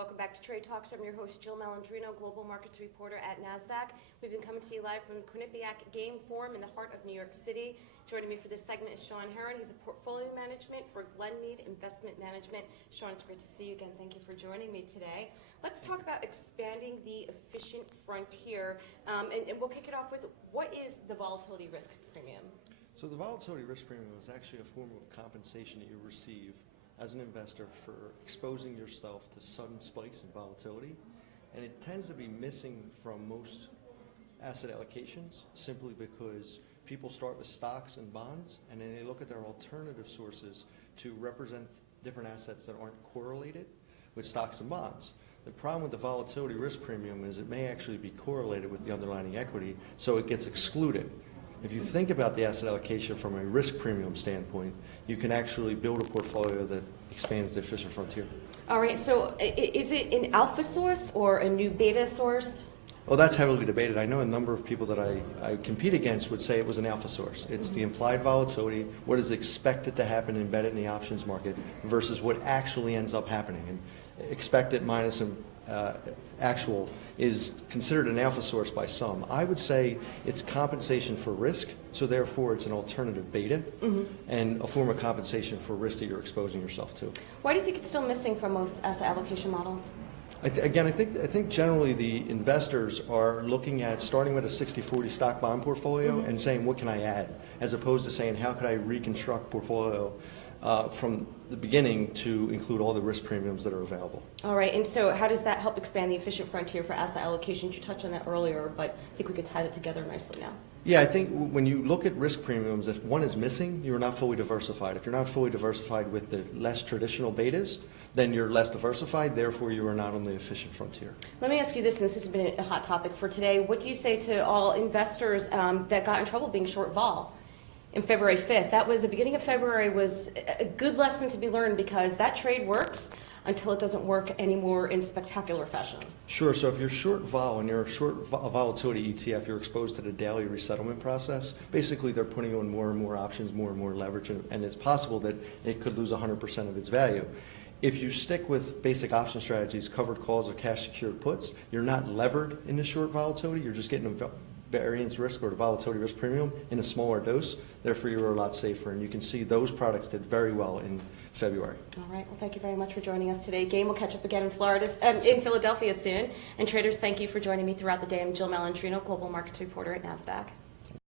Welcome back to Trade Talks. I'm your host, Jill Malandrino, Global Markets Reporter at Nasdaq. We've been coming to you live from the Quinnipiac G.A.M.E Forum in the heart of New York City. Joining me for this segment is Heron. He's a portfolio management for Glenmede Investment Management. Sean, it's great to see you again. Thank you for joining me today. Let's talk about expanding the efficient frontier, and we'll kick it off with, what is the volatility risk premium? So the volatility risk premium is actually a form of compensation that you receive as an investor for exposing yourself to sudden spikes in volatility. And it tends to be missing from most asset allocations simply because people start with stocks and bonds, and then they look at their alternative sources to represent different assets that aren't correlated with stocks and bonds. The problem with the volatility risk premium is it may actually be correlated with the underlying equity, so it gets excluded. If you think about the asset allocation from a risk premium standpoint, you can actually build a portfolio that expands the efficient frontier. All right, so is it an alpha source or a new beta source? Well, that's heavily debated. I know a number of people that I compete against would say it was an alpha source. It's the implied volatility, what is expected to happen embedded in the options market versus what actually ends up happening. And expected minus actual is considered an alpha source by some. I would say it's compensation for risk, so therefore it's an alternative beta and a form of compensation for risk that you're exposing yourself to. Why do you think it's still missing from most asset allocation models? I think generally the investors are looking at starting with a 60-40 stock bond portfolio and saying, what can I add? As opposed to saying, how could I reconstruct portfolio from the beginning to include all the risk premiums that are available. All right, and so how does that help expand the efficient frontier for asset allocations? You touched on that earlier, but I think we could tie that together nicely now. Yeah, I think when you look at risk premiums, if one is missing, you're not fully diversified. If you're not fully diversified with the less traditional betas, then you're less diversified, therefore you are not on the efficient frontier. Let me ask you this, and this has been a hot topic for today. What do you say to all investors that got in trouble being short vol in February 5th? That was the beginning of February, was a good lesson to be learned because that trade works until it doesn't work anymore in spectacular fashion. Sure, so if you're short vol and you're a short volatility ETF, you're exposed to the daily resettlement process. Basically, they're putting on more and more options, more and more leverage, and it's possible that it could lose 100% of its value. If you stick with basic option strategies, covered calls or cash secured puts, you're not levered in the short volatility, you're just getting a variance risk or the volatility risk premium in a smaller dose, therefore you're a lot safer, and you can see those products did very well in February. All right, well, thank you very much for joining us today. G.A.M.E will catch up again in Philadelphia soon, and traders, thank you for joining me throughout the day. I'm Jill Malandrino, Global Markets Reporter at Nasdaq.